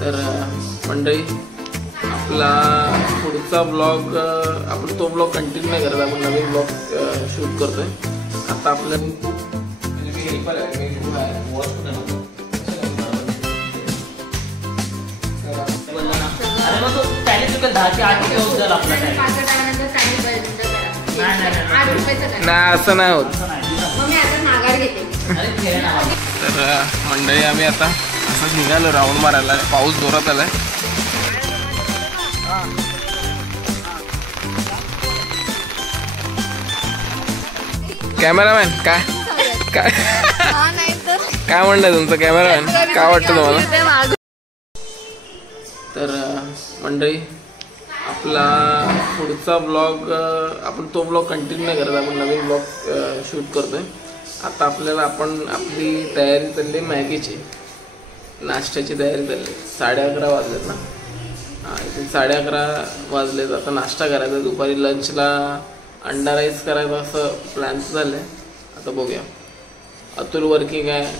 तर मंडळी आपला पुढचा ब्लॉग आपण तो ब्लॉग कंटिन्यू नाही करत, आपण नवीन ब्लॉग शूट करतोय आता आपल्या नाही असं नाही होत. तर मंडळी आम्ही आता असं निघालो राऊंड मारायला, पाऊस जोरात आलाय. कॅमेरामॅन काय काय काय म्हणणं तुमचं कॅमेरामॅन, काय वाटतं तुम्हाला? तर मंडळी आपला पुढचा ब्लॉग आपण तो ब्लॉग कंटिन्यू नाही करत, आपण नवीन ब्लॉग शूट करतोय आता. आपल्याला आपली तयारी चालली मॅगीची, नाश्त्याची तयारी चालली. 11:30 वाजलेत ना, इथे 11:30 वाजलेत. आता नाश्ता करायचा, दुपारी लंचला अंडा राईस करायचा असं प्लॅन झालं आहे. आता बघूया. अतुल वर्किंग आहे,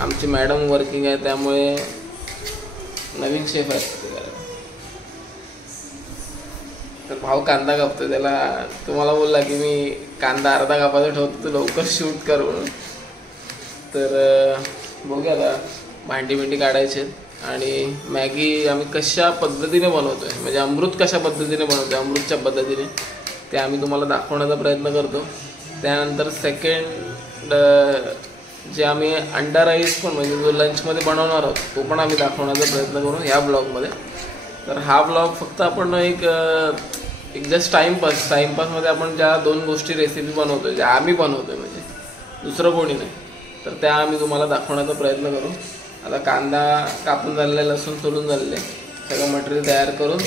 आमची मॅडम वर्किंग आहे, त्यामुळे नवीन शेफ आहे. तर भाऊ कांदा कापतो, त्याला तुम्हाला बोलला की मी कांदा अर्धा कापायचा ठेवतो, तू लवकर शूट कर म्हणून. तर बघूया आता, भांडी बिंडी काढायचे आणि मॅगी आम्ही कशा पद्धतीने बनवतोय, म्हणजे अमृत कशा पद्धतीने बनवतोय, अमृतच्या पद्धतीने, ते आम्ही तुम्हाला दाखवण्याचा प्रयत्न करतो. त्यानंतर सेकंड जे आम्ही अंडा राईस पण म्हणजे जो लंचमध्ये बनवणार आहोत तो पण आम्ही दाखवण्याचा प्रयत्न करू ह्या ब्लॉगमध्ये. तर हा ब्लॉग फक्त आपण एक जस्ट टाईमपासमध्ये आपण ज्या 2 गोष्टी रेसिपी बनवतोय, ज्या आम्ही बनवतोय, म्हणजे दुसरं कोणी नाही, तर त्या आम्ही तुम्हाला दाखवण्याचा प्रयत्न करू. आता कांदा कापून झालेला, लसूण सोलून झालेले, सगळं मटेरियल तयार करून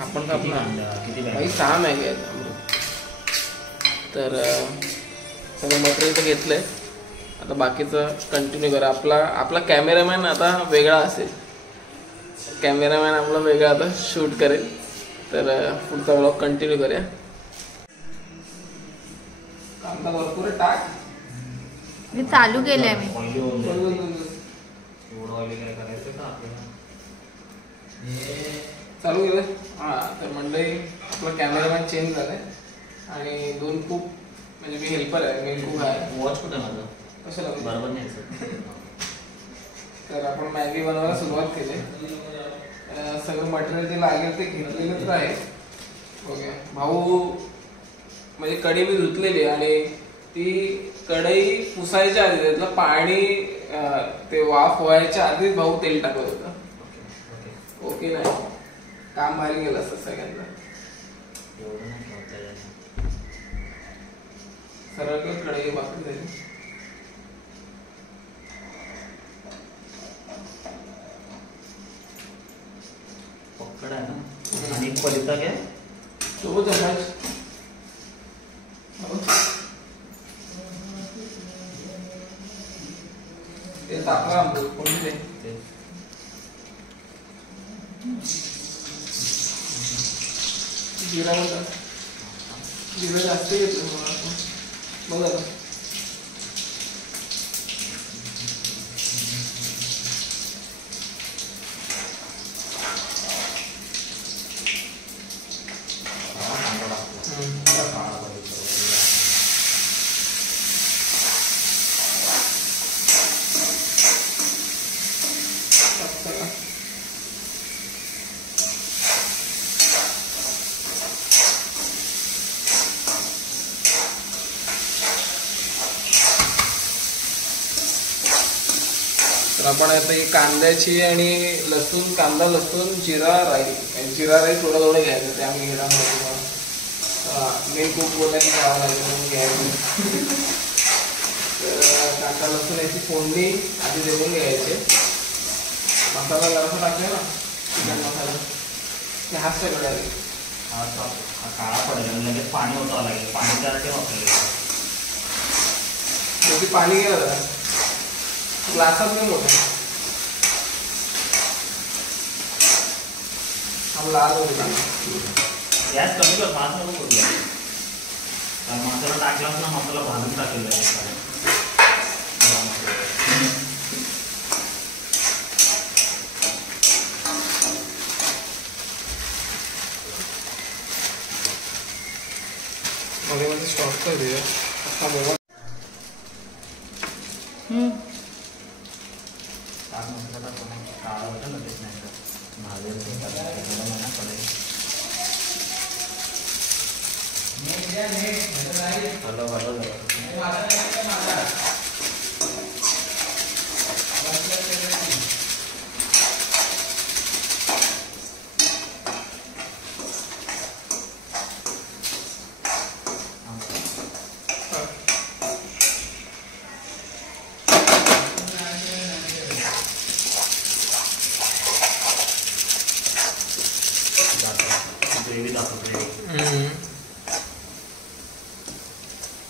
आपण कापणार. काही 6 मॅगी आहेत अमृत. तर सगळं मटेरियल तर घेतलं आहे, आता बाकीचं कंटिन्यू करा. आपला कॅमेरामॅन आता वेगळा असेल, कॅमेरामॅन आपला वेगळा आता शूट करेल. तर पुढचा ब्लॉग कंटिन्यू करूया. कांदा भरपूर टाक, मी चालू केलंय. मी चालू केलं. हां, तर मंडळी आपला कॅमेरामॅन चेंज झालाय आणि 2 कुक म्हणजे मी हेल्पर आहे, मेन कुक आहे. वॉच कुठे माझं कशाला बरोबर नाही. तर आपण मॅगी बनवायला सुरुवात केली. सगळं मटेरियल जे लागेल ते घेतलेलं तर आहे. ओके भाऊ, म्हणजे कढई मी धुतलेली आणि ती कढई पुसायच्या आधी त्यातलं पाणी ते वाफ व्हायच्या आधीच भाऊ तेल टाकत होता. ओके नाही, काम भारी गेलं असतं सगळ्यांना. सरळ कढई बाकी झाली. पकड़ है ना, आणि क्वालिटी क्या तो वो चम्मच ये तापला हम लोग कोणी दे जीरा बघा, जीरा जास्त येतो बघा. आपण आता ही कांद्याची आणि लसूण, कांदा लसूण जिरा राईस थोडं थोडं घ्यायचं, ते आम्ही घेणार मेन खूप बोलायला घ्यावं लागेल म्हणून घ्यायचं. तर कांदा लसूण याची फोडणी आधी देऊन घ्यायचे. मसाला जरासा टाकले ना, चिकन मसाला ते हातच्याकडे आले काळा पडेल, लगेच पाणी होतं लागेल. पाणी जरा वापरले पाणी घ्या ग्लासात नाही मोठं. हम लाल हो गया, गॅस कमी कर, फास्ट नको करूया. कारण मसाला टाकलाच ना, मसाला भाजून टाकेल. होती अख्खा मोबाईल.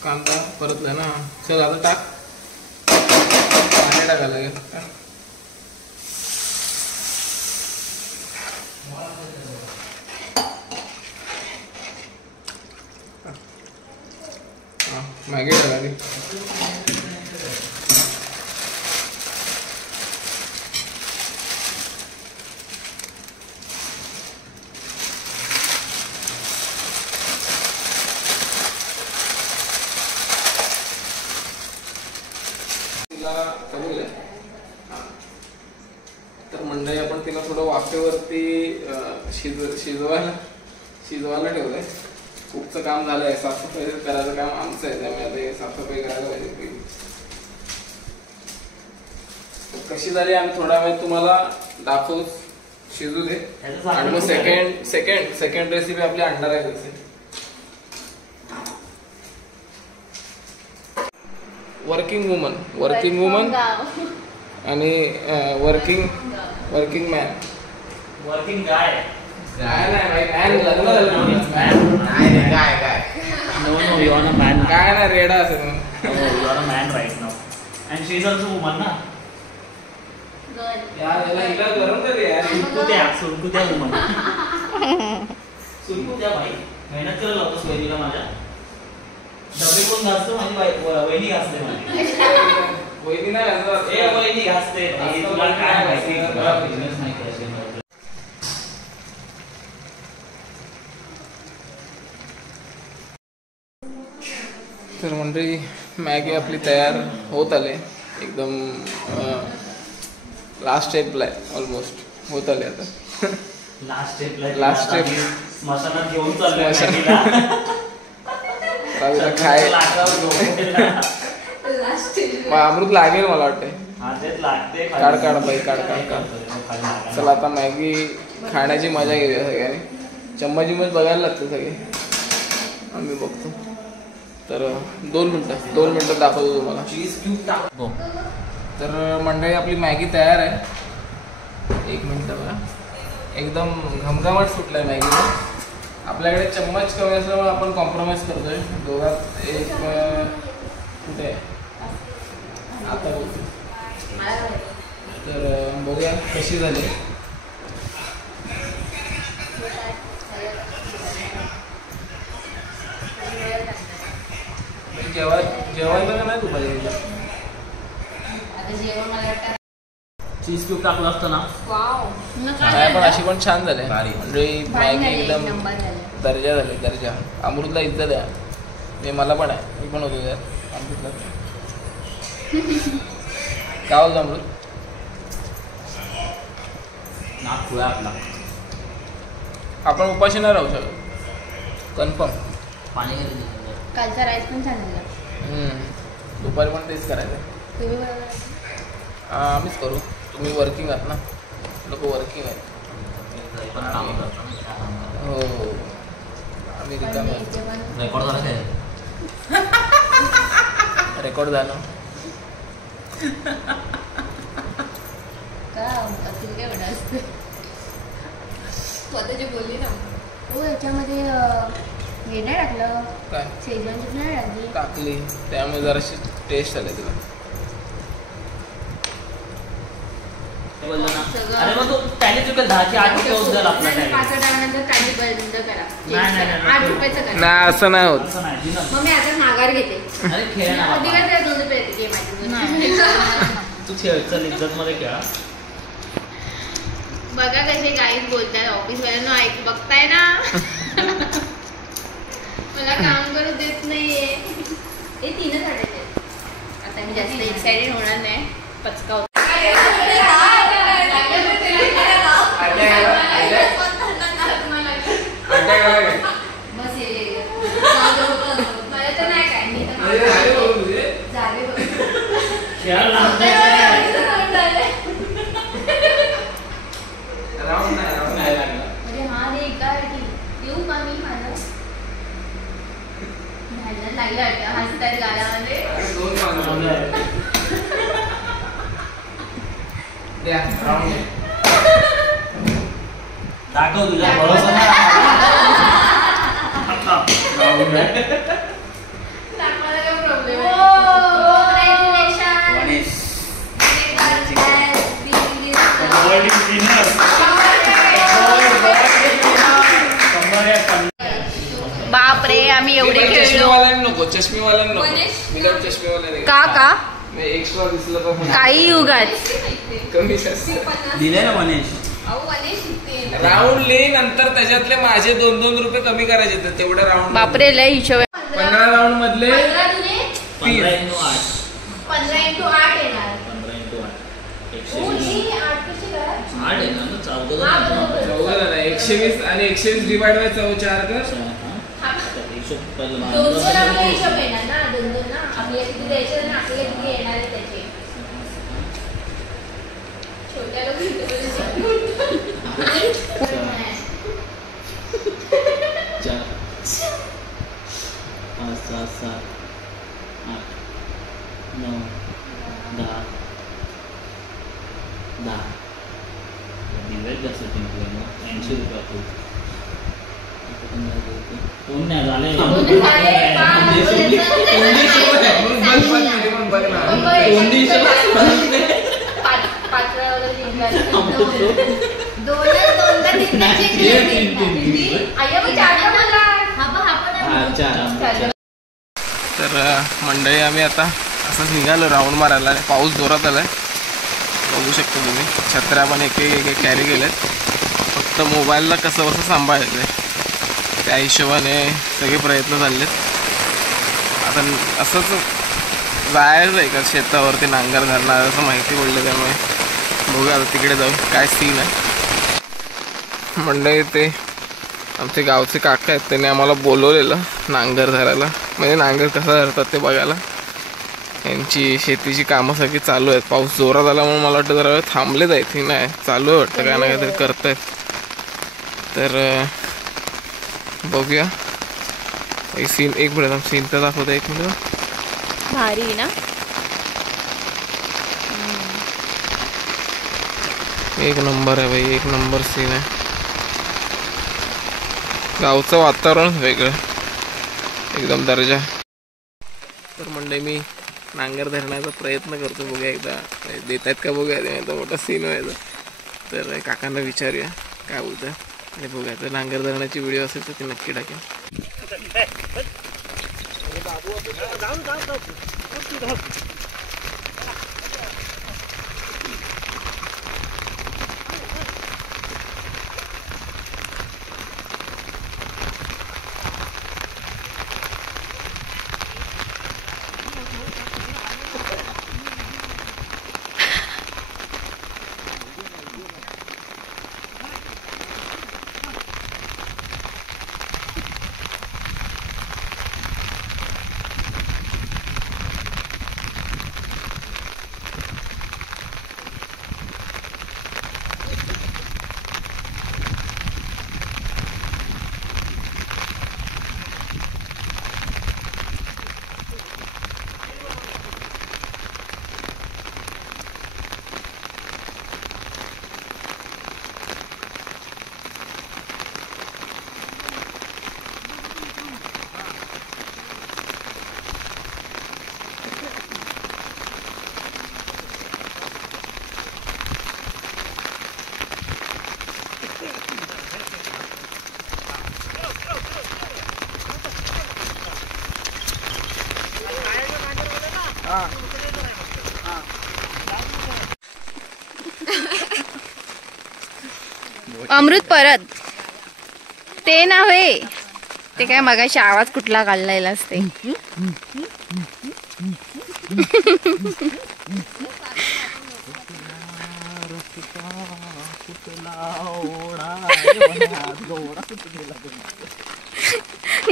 कांदा परतला ना. चल आता टाक, पाणी टाकायला लागेल. मॅगी टाकाली. तर मंडळी आपण तिला थोडं वाफेवरती शिजवायला ठेवलंय. कुकचं काम झालंय, साफसफाई करायचं काम आमचं आहे, त्यामुळे आता साफसफाई करायला पाहिजे. कशी झाली आम्ही थोडा वेळ तुम्हाला दाखवू, शिजू दे. आणि मग सेकंड रेसिपी आपली अंडा राईस असेल. वर्किंग वुमन आणि वर्किंग मॅन. वर्किंग गाय. काय नाही भाई, मॅन लग्न झालं. No, you are a man. काय ना रेडा असेल. You are a man right now. And she is also a woman, ना? यार याला हिला गरम कर यार. सुरकू त्या woman. सुरकू त्या भाई. मेहनत करायला होतं वहिनीला माझ्या. डबे कोण घासतो? माझी वहिनी घासते माझी. वहिनी नाही घासत. वहिनी घासते. तुला काय माहिती? तुला बिझनेस नाही करायचा. तर मंडळी मॅगी आपली तयार होत आले. एकदम लास्ट स्टेपला आहे, ऑलमोस्ट होत आले आता. लास्ट स्टेप मसाला घेऊन चाललोय. खाय अमृत लागेल मला वाटते. काढ बाई, काढ. चला आता मॅगी खाण्याची मजा घेऊया सगळ्यांनी. चम्मच बघायला लागते सगळे, आम्ही बघतो. तर 2 मिनिटं दाखवतो तुम्हाला. तर मंडळी आपली मॅगी तयार आहे. 1 मिनिट बघा, एकदम घमघमाट सुटलाय मॅगीला. आपल्याकडे चम्मच कमी असल्यामुळे आपण कॉम्प्रोमाइज करतोय दोघात. एक कुठे आता बोलतो. तर बघूया कशी झाली. जेवायला नाही दुपारी. चीज क्यूब टाकलं असतं ना. नाही पण अशी पण छान झाले म्हणजे मॅगी एकदम दर्जा झाली, दर्जा. अमृतला इज्जत द्या. मला पण आहे, मी पण होतो त्यात अमृतला. काय बोलतो अमृत? आपला आपण उपाशी नाही राहू शकत, कन्फर्म. पाणी कालचा राईस पण छान झाला. दुपारी पण तेच करायचं. आम्हीच करू. तुम्ही वर्किंग आहात ना, लोक वर्किंग आहेत. हो, आम्ही रिकामे. रेकॉर्ड झालं काय? रेकॉर्ड झालं. स्वतःची बोलली ना. हो, याच्यामध्ये हे नाही टाकलं काय? शेजवान चटणी नाही टाकली. टाकली, त्यामुळे जराशी टेस्ट आली तिला. अरे मग तो टॅली चुकेल. 10ची 8 रुपये होत जाईल आपला टॅली. पाचटानंतर टॅली बंद करा. नाही. 8 रुपयाचं करा. नाही, असं नाही होत. मग मी आता माघार घेते. अरे खेळ ना. कधी काय 2 रुपये येते माझी. तू खेळ, चल इज्जत मध्ये खेळा. बघा कसे गाईज बोलतात ऑफिस वाल्यांना. बघताय ना, मला काम करू देत नाहीये. हे 3च आणायचे. आता मी जास्त एक्साइटेड होणार नाही. पचका होता. बस ये मला तर नाही काय मी हा रे का येऊ का मी माझं लागलं वाटतं हसतात गाण्यामध्ये. दाखव तुझ्या भरोसा नाही. दाखवायला काय प्रॉब्लेम आहे. बापरे आम्ही एवढे खेळलो. चष्मेवाल्यांना नको, चष्मेवाल्यांना नको. मी काय चष्मेवाल्या का का एक्स्ट्रा दिसलं तर काही युगात कमी जास्त दिले ना मनीष. राऊंड ले नंतर त्याच्यातले माझे 2-2 रुपये कमी करायचे तर तेवढ्या राऊंड. बापरे लय हिशोब. 15 राऊंड मधले 15 × 8. 15 × 8 येणार. 15 × 8. 120 आणि 120 डिवाइड बाय 4 कर. 200 आपला हिशोब येणार ना. 2-2 ना आपल्याला किती द्यायचे ना आपल्याला किती येणार आहे त्याचे. छोट्या लोक 4 5 6 7 8 9 10 डिवाइड जास्त जिंकले मग 80 रुपये. कोण नाही झाले. तर मंडळी आम्ही आता असंच निघालो राऊंड मारायला. पाऊस जोरात आलाय बघू शकतो तुम्ही. छत्र्या पण एक एक कॅरी केल्यात. फक्त मोबाईलला कसं कसं सांभाळायचं आहे त्या हिशोबाने सगळे प्रयत्न चाललेत. आता असंच जायचं आहे का शेतावरती नांगर धरणार असं माहिती पडलं. त्यामुळे बघूया आता तिकडे जाऊन काय सीन आहे. मंडळी ते आमचे गावचे काका आहेत त्यांनी आम्हाला बोलवलेलं नांगर धरायला. म्हणजे नांगर कसा धरतात ते बघायला. यांची शेतीची कामं सगळी चालू आहेत. पाऊस जोरात आला म्हणून मला वाटतं जरा थांबलेत आहे ती नाही चालू आहे वाटतं काय ना काहीतरी करत आहेत. तर बघूया सीन. एक मिनिट सीन तर दाखवतो. एक मिनिट. भारी ना. एक नंबर आहे भाई. एक नंबर सीन आहे. गावचं वातावरण वेगळं एकदम दर्जा. तर म्हणजे मी नांगर धरण्याचा प्रयत्न करतो. बघूया एकदा देत आहेत का बघूया. ते मोठा सीन व्हायचा. तर काकांना विचारूया काय बोलतं आणि बघूया. तर नांगर धरण्याची व्हिडिओ असेल तर ती नक्की टाकेन. अमृत परत ते नव्हे ते काय मगाशी आवाज कुठला काढलेला असते.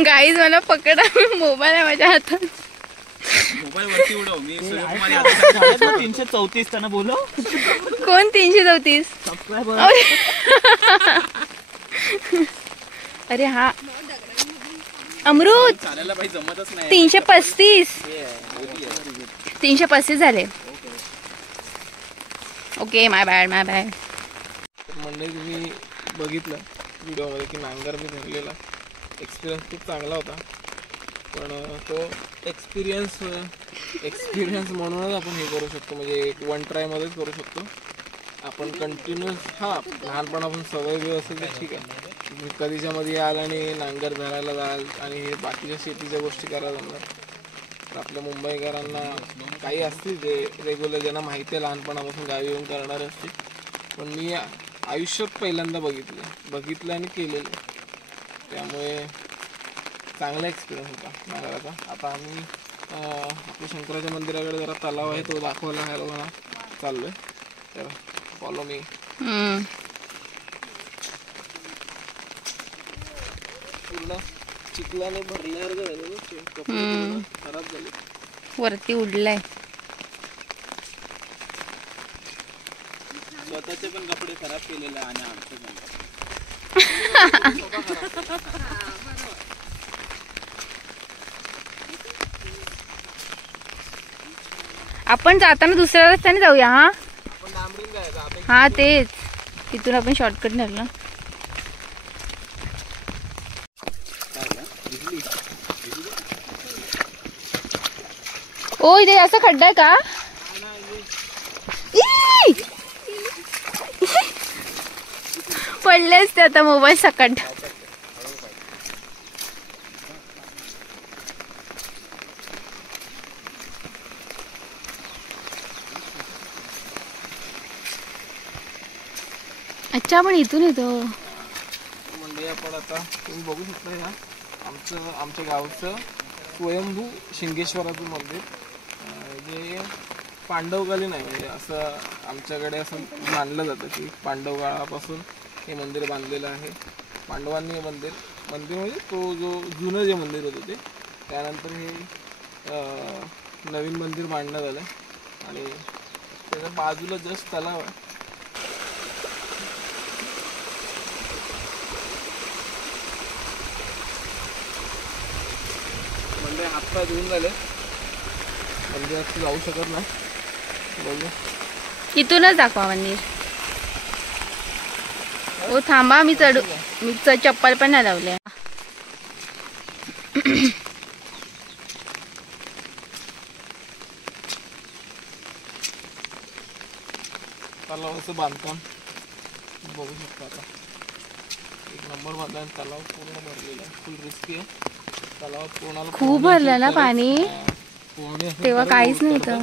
गाईज मला पकडा, मोबाईल आहे माझ्या हातात. मोबाईल वरती उडव. मी सूर्यकुमार 334 त्यांना बोलव. कोण 334? अरे हा अमृत. 335 झाले. ओके, माय बॅड. म्हणजे तुम्ही बघितलं व्हिडिओमध्ये की नांगर मी धरलेला. एक्सपिरियन्स खूप चांगला होता. पण तो एक्सपिरियन्स म्हणूनच आपण हे करू शकतो, म्हणजे 1 ट्रायमध्येच करू शकतो आपण. कंटिन्युअस लहानपणापासून सवय बी असेल तर ठीक आहे. कधीच्या मध्ये याल आणि नांगर धरायला जाल आणि हे बाकीच्या शेतीच्या गोष्टी करायला जमणार. तर आपल्या मुंबईकरांना काही असतील ते रेग्युलर ज्यांना माहिती आहे लहानपणापासून गावी येऊन करणारे असतील. पण मी आयुष्यात पहिल्यांदा बघितलं आणि केलेलं. त्यामुळे चांगला एक्सपिरियन्स होता नांगराचा. आता आम्ही आपल्या शंकराच्या मंदिराकडे जरा तलाव आहे तो दाखवायला ह्या लोकांना चाललोय. तर फॉलो मी. पूर्ण चिखलाने भरल्यावर कपडे खराब झाले. वरती उडलाय. स्वतःचे पण कपडे खराब केलेले आणि आमचे पण. आपण जाताना दुसऱ्या रस्त्याने जाऊया. हा तेच, तिथून आपण शॉर्टकट नेलं ना. ओ इथे असं खड्डा आहे का? पडलेच ते आता मोबाईल सकट. अच्छा, पण इथून येतो म्हणजे आपण आता तुम्ही बघू शकता ह्या आमच्या गावचं स्वयंभू शिंगेश्वराचं मंदिर, जे पांडवकालीन आहे. म्हणजे असं आमच्याकडे असं मानलं जातं की पांडव काळापासून हे मंदिर बांधलेलं आहे. पांडवांनी हे मंदिर म्हणजे तो जो जुनं जे मंदिर होतं ते, त्यानंतर हे नवीन मंदिर बांधण्यात आलं. आणि त्याच्या बाजूला जस्ट तलाव आहे. म्हणजे हातपाय धुवून झाले, म्हणजे जाऊ शकत नाही. बघू, इथूनच दाखवा मंदिर. ओ थांबा, मी चप्पल पण नाही लावले. तलावाचं बांधकाम बघू शकता. आता 1 नंबर बांधला. तलाव पूर्ण भरलेला आहे. फुल रिस्की आहे. तलावात कोणाला खूप भरलं ना पाणी, तेव्हा काहीच नव्हतं.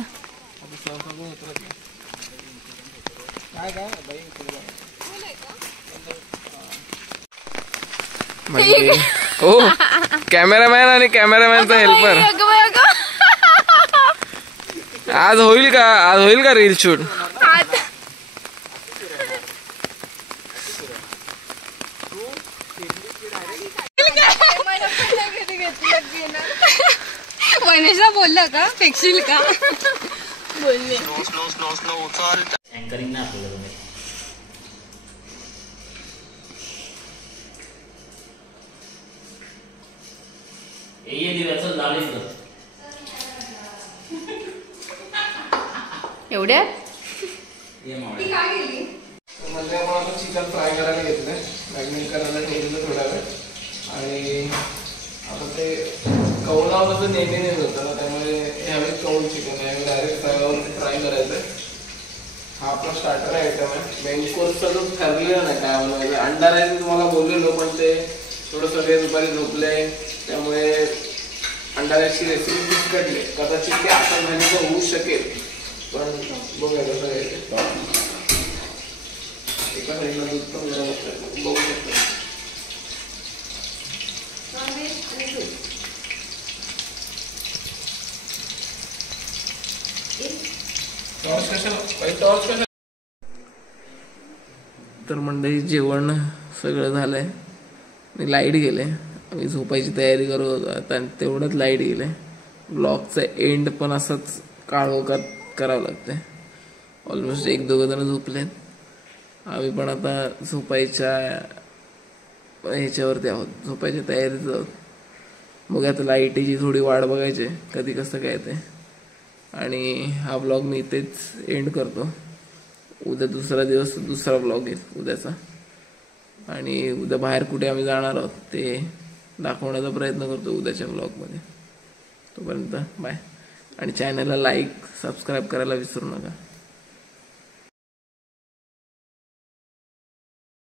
म्हणजे हो, कॅमेरामॅन आणि कॅमेरामॅनचा हेल्पर. आज होईल का रील शूट? वनेशला बोलला का फेकशील का बोलले. अँकरिंग नाही आपल्याला. ये दिव्याचं लावलीच एवढ्यात म्हणजे आपण आता चिकन फ्राय करायला घेतलंय, मॅरिनेट करायला ठेवलं थोडा वेळ. आणि आता ते कौलावरचं नेहमी होतं ना, त्यामुळे ह्यावेळी कौल चिकन आहे, डायरेक्ट फ्राय करायचं आहे. हा आपला स्टार्टर आयटम आहे. मेन कोर्सचा जो ठरलेला नाही काय बनवायचं. अंडा राईस तुम्हाला बोललेलो, पण ते थोडं सगळे दुपारी झोपले, त्यामुळे अंडा राईसची रेसिपी फिसकटली. कदाचित ते आता महिन्याचं होऊ शकेल, पण बघूया कसं आहे. एका साईडला दूध पण गरम होतं, बघू शकतो. तर मंडळी जेवण सगळं झालंय आणि लाईट गेले. आम्ही झोपायची तयारी करत होतो आता तेवढंच लाईट गेले. ब्लॉगचा एंड पण असंच काळोखात करावं लागतंय. ऑलमोस्ट 1-2 जण झोपलेत. आम्ही पण आता झोपायच्या ह्याच्यावरती आहोत, झोपायच्या तयारीत आहोत. मग आता लाईटीची थोडी वाट बघायची कधी कसं काय ते. आणि हा ब्लॉग मी इथेच एंड करतो. उद्या दुसरा दिवस दुसरा ब्लॉग येईल उद्याचा. आणि उद्या बाहेर कुठे आम्ही जाणार आहोत ते दाखवण्याचा प्रयत्न करतो उद्याच्या ब्लॉगमध्ये. तोपर्यंत बाय. आणि चॅनलला लाईक सबस्क्राईब करायला विसरू नका.